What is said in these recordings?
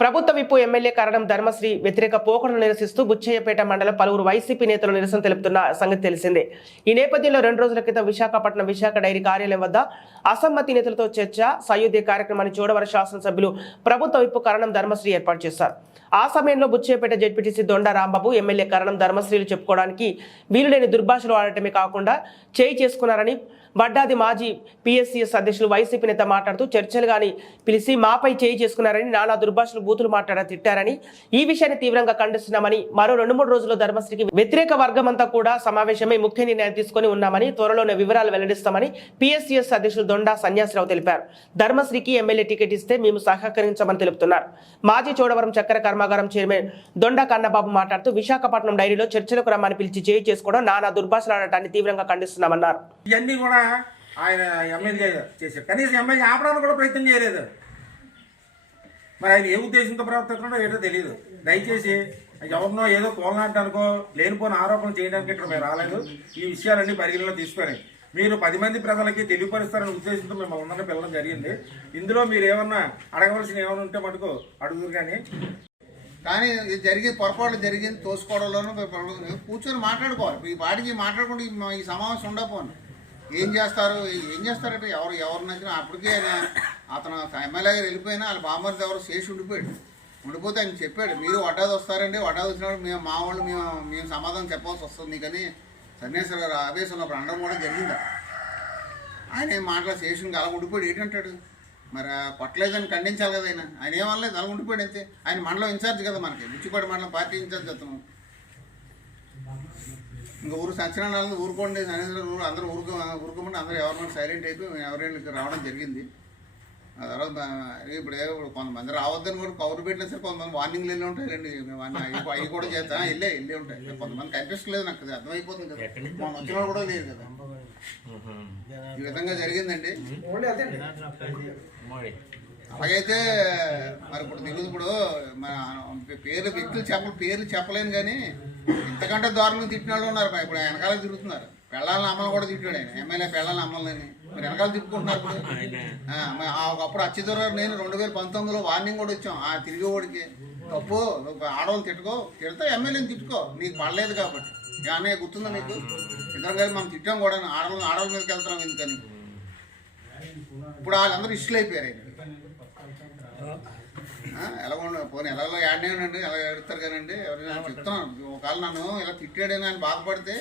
ప్రభుత్వ విప్పు ఎమ్మెల్యే కారణం ధర్మశ్రీ వ్యతిరేక పోకడను నిరసిస్తూ బుచ్చయ్యపేట మండలం పలువురు వైసీపీ నేతలు నిరసన తెలుపుతున్న సంగతి తెలిసిందే. ఈ నేపథ్యంలో రెండు రోజుల క్రితం విశాఖపట్నం విశాఖ డైరీ కార్యాలయం వద్ద అసమ్మతి నేతలతో చర్చ సయోధ్య కార్యక్రమాన్ని చూడవర శాసనసభ్యులు ప్రభుత్వ విప్పు కారణం ధర్మశ్రీ ఏర్పాటు చేశారు. ఆ సమయంలో బుచ్చయ్యపేట జడ్పీటీసీ దొండ రాంబాబు ఎమ్మెల్యే కారణం ధర్మశ్రీలు చెప్పుకోవడానికి వీలులేని దుర్భాషలు ఆడటమే కాకుండా చేయి చేసుకున్నారని వడ్డాది మాజీ పీఎస్సీఎస్ అధ్యక్షులు వైసీపీ నేత మాట్లాడుతూ చర్చలు కానీ పిలిచి మాపై చేయి చేసుకున్నారని నానా దుర్భాషలు బూతులు మాట్లాడ తిట్టారని ఈ విషయాన్ని తీవ్రంగా ఖండిస్తున్నామని మరో రెండు మూడు రోజుల్లో ధర్మశ్రీకి వ్యతిరేక వర్గం కూడా సమావేశమై ముఖ్య నిర్ణయం తీసుకొని ఉన్నామని త్వరలోనే వివరాలు వెల్లడిస్తామని పిఎస్సిఎస్ అధ్యక్షులు దొండా సన్యాసరావు తెలిపారు. ధర్మశ్రీకి ఎమ్మెల్యే టికెట్ ఇస్తే మేము సహకరించమని తెలుపుతున్నారు. మాజీ చోడవరం చక్కెర కర్మాగారం చైర్మన్ దొండా కన్నబాబు మాట్లాడుతూ విశాఖపట్నం డైరీలో చర్చలకు రమ్మని పిలిచి చేయి చేసుకోవడం నానా దుర్భాషలు ఆడటాన్ని తీవ్రంగా ఖండిస్తున్నామన్నారు. ఇవన్నీ కూడా ఆయన ఎమ్మెల్యే చేశారు. కనీసం ఎమ్మెల్యే ఆపడానికి కూడా ప్రయత్నం చేయలేదు. మరి ఆయన ఏ ఉద్దేశంతో ప్రవర్తిస్తున్నాడో ఏంటో తెలియదు దయచేసి ఎవరినో ఏదో పోలనాడడానికో లేనిపోని ఆరోపణలు చేయడానికి ఇక్కడ మేము రాలేదు. ఈ విషయాలన్నీ పరిగణలో తీసుకొని మీరు పది మంది ప్రజలకి తెలియపరుస్తారనే ఉద్దేశంతో మేము అందరినీ పిల్లడం జరిగింది. ఇందులో మీరు ఏమన్నా అడగవలసిన ఏమైనా ఉంటే మటుకు అడుగురు కానీ. కానీ ఇది జరిగి పొరపాటు జరిగింది తోసుకోవడంలోనూ కూర్చొని మాట్లాడుకోవాలి. ఈ వాడికి మాట్లాడుకుంటే ఈ సమావేశం ఉండకపోను. ఏం చేస్తారు? ఏం చేస్తారంటే ఎవరు ఎవరు నచ్చిన అప్పటికే ఆయన అతను ఎమ్మెల్యే గారు వెళ్ళిపోయినా వాళ్ళ బామ్మరిది ఎవరు చేసి ఉండిపోయాడు. ఉండిపోతే ఆయన చెప్పాడు మీరు వడ్డాది వస్తారండి వడ్డాది వచ్చినప్పుడు మేము మా వాళ్ళు మేము మేము సమాధానం చెప్పాల్సి వస్తుంది కానీ సన్నేశ్వర గారు ఆవేశంలో ఉన్నప్పుడు అనడం కూడా జరిగింది. ఆయన ఏం మాటలు శేషుని అలా ఉండిపోయాడు. ఏంటంటాడు? మరి కొట్టలేదని ఖండించాలి కదా ఆయన. ఆయన ఏమనలేదు అలా ఉండిపోయాడు అంతే. ఆయన మండలం ఇన్ఛార్జ్ కదా మనకి. బుచ్చిపాటి మండలం పార్టీ ఇన్ఛార్జ్ అతను. ఇంకా ఊరు సత్యనారాయణ ఊరుకోండి సన్నిధిలో ఊరు అందరూ ఊరుకో ఊరుకోమంటే అందరూ ఎవరిని సైలెంట్ అయిపోయి ఎవరైనా రావడం జరిగింది. ఆ తర్వాత ఇప్పుడు కొంతమంది రావద్దని కూడా కౌరు పెట్టినా సరే కొంతమంది వార్నింగ్లు వెళ్ళి ఉంటాయి అన్ని అవి కూడా చేద్దాం వెళ్ళే వెళ్ళి ఉంటాయి. కొంతమంది కనిపించలేదు నాకు అది అర్థమైపోతుంది కదా. మొన్న వచ్చిన వాళ్ళు కూడా లేరు కదా. ఈ విధంగా జరిగిందండి. అలాగైతే మరి ఇప్పుడు తెలుగు ఇప్పుడు మన పేర్లు వ్యక్తులు చెప్ప పేర్లు చెప్పలేను కానీ ఇంతకంటే దారుణంగా తిట్టిన వాళ్ళు ఉన్నారు ఇప్పుడు వెనకాల తిరుగుతున్నారు. పెళ్ళాలని అమ్మలు కూడా తిట్టాడు ఆయన. ఎమ్మెల్యే పెళ్ళాలని అమ్మలని మరి వెనకాల తిప్పుకుంటున్నారు ఇప్పుడు. ఒకప్పుడు అచ్యుతరావు నేను రెండు వేల పంతొమ్మిదిలో వార్నింగ్ కూడా ఇచ్చాం. ఆ తిరిగేవాడికి తప్పు. నువ్వు ఆడవాళ్ళు తిట్టుకో. తిడితే ఎమ్మెల్యేని తిట్టుకో. నీకు పడలేదు కాబట్టి. అన్నయ్య గుర్తుందా నీకు? ఇద్దరు కలిసి మనం తిట్టాం కూడా. ఆడవాళ్ళు ఆడవాళ్ళ మీదకి వెళ్తున్నాం ఎందుకని? ఇప్పుడు వాళ్ళందరూ ఇష్టలు అయిపోయారు ఎలా ఉండ పోనీ ఎలా యాడనేనండి ఎలా ఎడతారు కానండి ఎవరైనా చెప్తున్నాను ఒకవేళ నన్ను ఇలా తిట్టాడని ఆయన బాధపడితే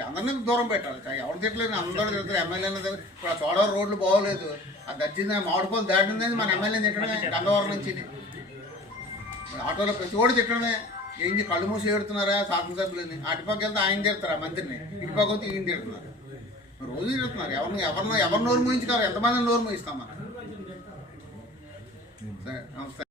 అందరినీ దూరం పెట్టాలి. ఎవరు తిట్టలేదు అందరూ తిడతారు ఎమ్మెల్యే ఇప్పుడు ఆ చోడవరం రోడ్లు బాగోలేదు ఆ దచ్చింది మామిడిపోలు దాటింది మన ఎమ్మెల్యే తిట్టడమే గంగవరం నుంచి. ఆటోలో ప్రతి ఓడి తిట్టడమే. ఏం చే- కళ్ళు మూసి ఏడుతున్నారా శాసనసభ్యులని? అటుపక్క వెళ్తే ఆయన తిడతారు మంత్రిని. ఇటుపక్క వస్తే ఈయన తిడుతున్నారు. రోజు తిడుతున్నారు. ఎవరిని ఎవరినో ఎవరు నోరు మూయించుతారు ఎంతమంది నోరు మూయిస్తాం మనం? నమస్తే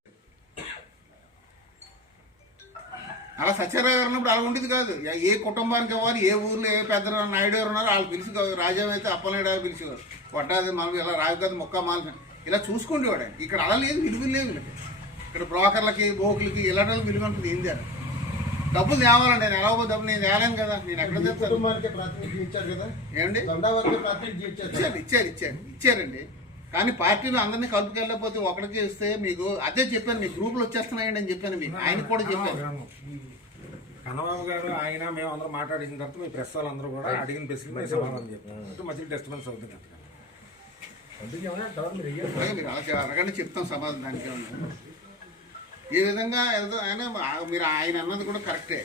అలా సత్యరావు గారు ఉన్నప్పుడు అలా ఉండేది కాదు. ఏ- ఏ కుటుంబానికి ఇవ్వాలి ఏ ఊర్లో ఏ పెద్ద నాయుడు గారు ఉన్నారో వాళ్ళు పిలిచి రాజ్యం అయితే అప్పలనాయుడు గారు పిలిచేవారు. కొట్టాది మనం ఇలా రాజు కదా మొక్క మాల ఇలా చూసుకుంటేవాడు ఆయన. ఇక్కడ అలా లేదు విలువ లేవు వీళ్ళకి. ఇక్కడ బ్రోకర్లకి బోకులకి ఇలాంటి విలువ ఉంటుంది ఏంది అని డబ్బులు తేవాలండి నేను ఎలా డబ్బులు నేను తేలేను కదా. నేను ఎక్కడ తెస్తాను? కుటుంబానికి ప్రాతినిధ్యం ఇచ్చారు కదా. ఏమండి? ఇచ్చారు ఇచ్చారు ఇచ్చారు ఇచ్చారండి. కానీ పార్టీలో అందరినీ కలుపుకెళ్ళకపోతే ఒకడికి ఇస్తే మీకు అదే చెప్పాను మీ గ్రూపులు వచ్చేస్తున్నాయండి అని చెప్పాను మీకు ఆయనకు కూడా చెప్పాను కన్నబాబు గారు ఆయన మేము అందరూ మాట్లాడిన తర్వాత మీ ప్రెస్ వాళ్ళందరూ కూడా అడిగిన ప్రశ్నలు సమాధానం చెప్తాం మధ్య డిస్టర్బెన్స్ అవుతుంది చే- అడగండి చెప్తాం సమాధానం దానికి. ఈ విధంగా వెళ్తాం ఆయన మీరు ఆయన అన్నది కూడా కరెక్టే.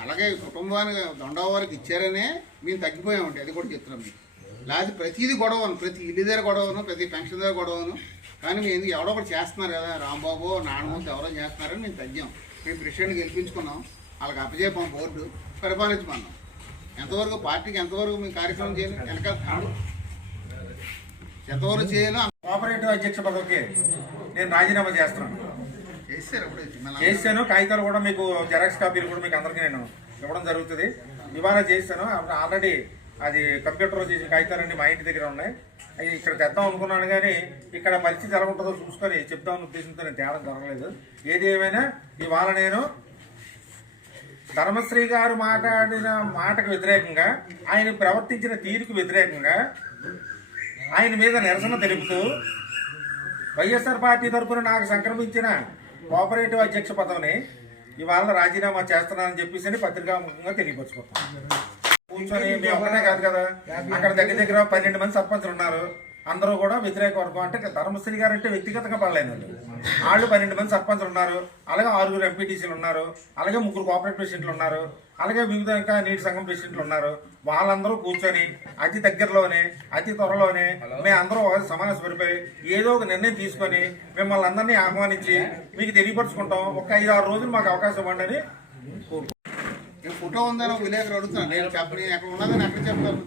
అలాగే కుటుంబానికి దొండవారికి ఇచ్చారనే మేము తగ్గిపోయామండి అది కూడా చెప్తున్నాం మీకు. లేకపోతే ప్రతిదీ గొడవను ప్రతి ఇల్లు దగ్గర గొడవను ప్రతి పెన్షన్ దగ్గర గొడవను. కానీ మేము ఎందుకు ఎవడో ఒకటి చేస్తున్నారు కదా రాంబాబు నాన్నమూర్తి ఎవరో చేస్తున్నారని మేము తగ్గాం. మేము ప్రెసిడెంట్ గెలిపించుకున్నాం. వాళ్ళకి అప్పచెప్పాం బోర్డు. పరిపాలించమన్నాం. ఎంతవరకు పార్టీకి ఎంతవరకు మేము కార్యక్రమం చేయాలి? వెనకాల ఎంతవరకు చేయాలో కోఆపరేటివ్ అధ్యక్ష పదవికి నేను రాజీనామా చేస్తున్నాను. చేశాను. కాగితాలు కూడా మీకు జెరాక్స్ కాపీలు కూడా మీకు అందరికీ నేను ఇవ్వడం జరుగుతుంది. ఇవాళ చేశాను. అప్పుడు ఆల్రెడీ అది కంప్యూటర్లో చేసిన కాగితాలన్నీ మా ఇంటి దగ్గర ఉన్నాయి. అవి ఇక్కడ తెద్దాం అనుకున్నాను కానీ ఇక్కడ పరిస్థితి ఎలా ఉంటుందో చూసుకొని చెప్దామని ఉద్దేశంతో నేను తేడం జరగలేదు. ఏది ఏమైనా ఇవాళ నేను ధర్మశ్రీ గారు మాట్లాడిన మాటకు వ్యతిరేకంగా ఆయన ప్రవర్తించిన తీరుకు వ్యతిరేకంగా ఆయన మీద నిరసన తెలుపుతూ వైఎస్ఆర్ పార్టీ తరఫున నాకు సంక్రమించిన కోఆపరేటివ్ అధ్యక్ష పదవిని ఇవాళ రాజీనామా చేస్తున్నానని చెప్పేసి అని పత్రికాముఖంగా తెలియపరుచుకుంటాం కూర్చొని మేము ఒక్కటే కాదు కదా. అక్కడ దగ్గర దగ్గర పన్నెండు మంది సర్పంచులు ఉన్నారు. అందరూ కూడా వ్యతిరేక వర్గం. అంటే ధర్మశ్రీ గారు అంటే వ్యక్తిగతంగా పడలేని వాళ్ళు. వాళ్ళు పన్నెండు మంది సర్పంచులు ఉన్నారు. అలాగే ఆరుగురు ఎంపీటీసీలు ఉన్నారు. అలాగే ముగ్గురు కోఆపరేటివ్ ప్రెసిడెంట్లు ఉన్నారు. అలాగే వివిధ ఇంకా నీటి సంఘం ప్రెసిడెంట్లు ఉన్నారు. వాళ్ళందరూ కూర్చొని అతి దగ్గరలోనే అతి త్వరలోనే మేము అందరూ ఒక సమావేశపడిపోయి ఏదో ఒక నిర్ణయం తీసుకొని మిమ్మల్ని అందరినీ ఆహ్వానించి మీకు తెలియపరుచుకుంటాం. ఒక ఐదు ఆరు రోజులు మాకు అవకాశం ఇవ్వండి అని ఫోటో ఉందని ఒక విలేకరు అడుగుతున్నాను నేను చెప్పని ఎక్కడ ఉన్నదని ఎక్కడ చెప్తాను.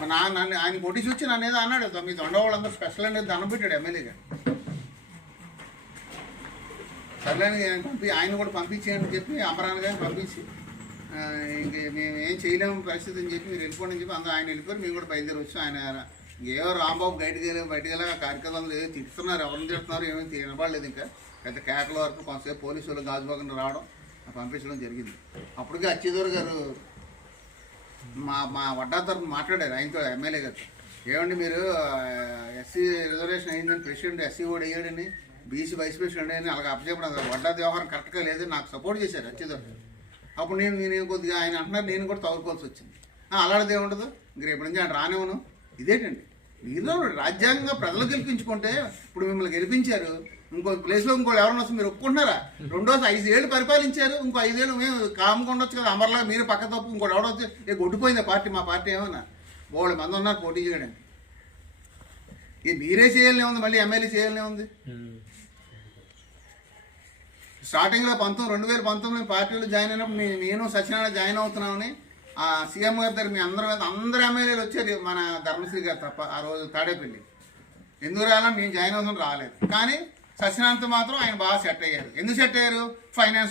మా నాన్న నన్ను ఆయన కొట్టించి వచ్చి నన్ను ఏదో అన్నాడు. మీ దొండవాళ్ళందరూ స్పెషల్ అనేది దండం పెట్టాడు ఎమ్మెల్యేగా. సర్లేని ఆయన పంపి ఆయన కూడా పంపించేయని చెప్పి అమరాన్ గారిని పంపించి ఇంక మేము ఏం చేయలేము పరిస్థితి అని చెప్పి మీరు వెళ్ళిపోండి అని చెప్పి అందరూ ఆయన వెళ్ళిపోయి మేము కూడా బయలుదేరి వచ్చి. ఆయన ఏవో రాంబాబు బయటకు వెళ్ళి బయటకు వెళ్ళి కార్యక్రమాలు ఏదో తిడుతున్నారు. ఎవరిని తిడుతున్నారు ఏమీ తినబడలేదు ఇంకా. పెద్ద కేకల వరకు కొంతసేపు పోలీసు వాళ్ళు రావడం. పంపించడం జరిగింది. అప్పటికే అచ్చెదూరు గారు మా మా వడ్డా తరఫున మాట్లాడారు ఆయనతో ఎమ్మెల్యే గారు ఏమండి మీరు ఎస్సీ రిజర్వేషన్ అయిందని ప్రెసిడెంట్ ఎస్సీ ఓడి అయ్యాడని బీసీ వైస్ ప్రెసిడెంట్ అని అలాగే అప్పచెప్పడం వడ్డా వ్యవహారం కరెక్ట్గా లేదు నాకు సపోర్ట్ చేశారు అచ్చెదూరు గారు. అప్పుడు నేను నేను కొద్దిగా ఆయన అంటున్నారు నేను కూడా తవ్వుకోవాల్సి వచ్చింది. అలాంటిది ఏముండదు? ఇంక నుంచి ఆయన రానివ్వను. ఇదేంటండి? మీరు రాజ్యాంగంగా ప్రజలు గెలిపించుకుంటే ఇప్పుడు మిమ్మల్ని గెలిపించారు ఇంకో ప్లేస్లో ఇంకో ఎవరైనా వస్తే మీరు ఒప్పుకుంటున్నారా? రెండోసారి ఐదు ఏళ్ళు పరిపాలించారు ఇంకో ఐదేళ్ళు మేము కాముగా ఉండొచ్చు కదా అమర్లా మీరు పక్క తప్పు ఇంకోటి ఎవడొచ్చు ఏ కొట్టిపోయింది పార్టీ మా పార్టీ ఏమన్నా? బోళ్ళు మంది ఉన్నారు పోటీ చేయడానికి. ఇది మీరే చేయాలనే ఉంది మళ్ళీ ఎమ్మెల్యే చేయాలనే ఉంది. స్టార్టింగ్లో పంతొమ్మిది రెండు వేల పంతొమ్మిది పార్టీలో జాయిన్ అయినప్పుడు నేను నేను సత్యనారాయణ జాయిన్ అవుతున్నామని ఆ సీఎం గారి దగ్గర మీ అందరూ మీద అందరు ఎమ్మెల్యేలు వచ్చారు మన ధర్మశ్రీ గారు తప్ప ఆ రోజు తాడేపల్లి. ఎందుకు రాలా మేము జాయిన్ అవుతాం రాలేదు. కానీ సత్యనారాయణతో మాత్రం ఆయన బాగా సెట్ అయ్యారు. ఎందుకు సెట్ అయ్యారు?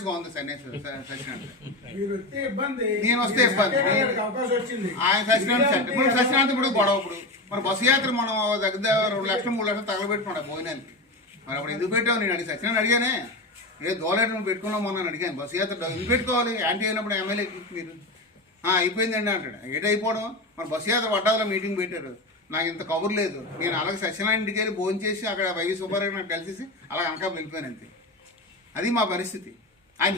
ఉంది సత్యనారాయణ మీరు వస్తే ఇబ్బంది. నేను వస్తే ఇబ్బంది. ఆయన సత్యనారాయణ సెట్. ఇప్పుడు సత్యనారాయణ ఇప్పుడు గొడవ ఇప్పుడు. మన బస్సు యాత్ర మనం దగ్గర రెండు లక్షలు మూడు లక్షలు తగలబెట్టుకున్నాడు భోజనానికి. మరి అప్పుడు ఎందుకు పెట్టావు? నేను అడిగి సత్యనారాయణ అడిగానే. ఏ దోలేట నువ్వు పెట్టుకున్నావు మొన్న అడిగాను. బస్సు యాత్ర ఎందుకు పెట్టుకోవాలి? యాంటీ అయినప్పుడు ఎమ్మెల్యేకి మీరు. "ఆ, అయిపోయిందండి అంటాడు. ఏటి అయిపోవడం మన బస్సు యాత్ర వడ్డాలో మీటింగ్ పెట్టారు. నాకు ఇంత కబుర్ లేదు. నేను అలాగే సత్యనారాయణ ఇంటికి వెళ్ళి భోజనం చేసి అక్కడ వైవి సుబ్బారావు నాకు కలిసేసి అలా అనకాపల్లి వెళ్ళిపోయాను అంతే. అది మా పరిస్థితి.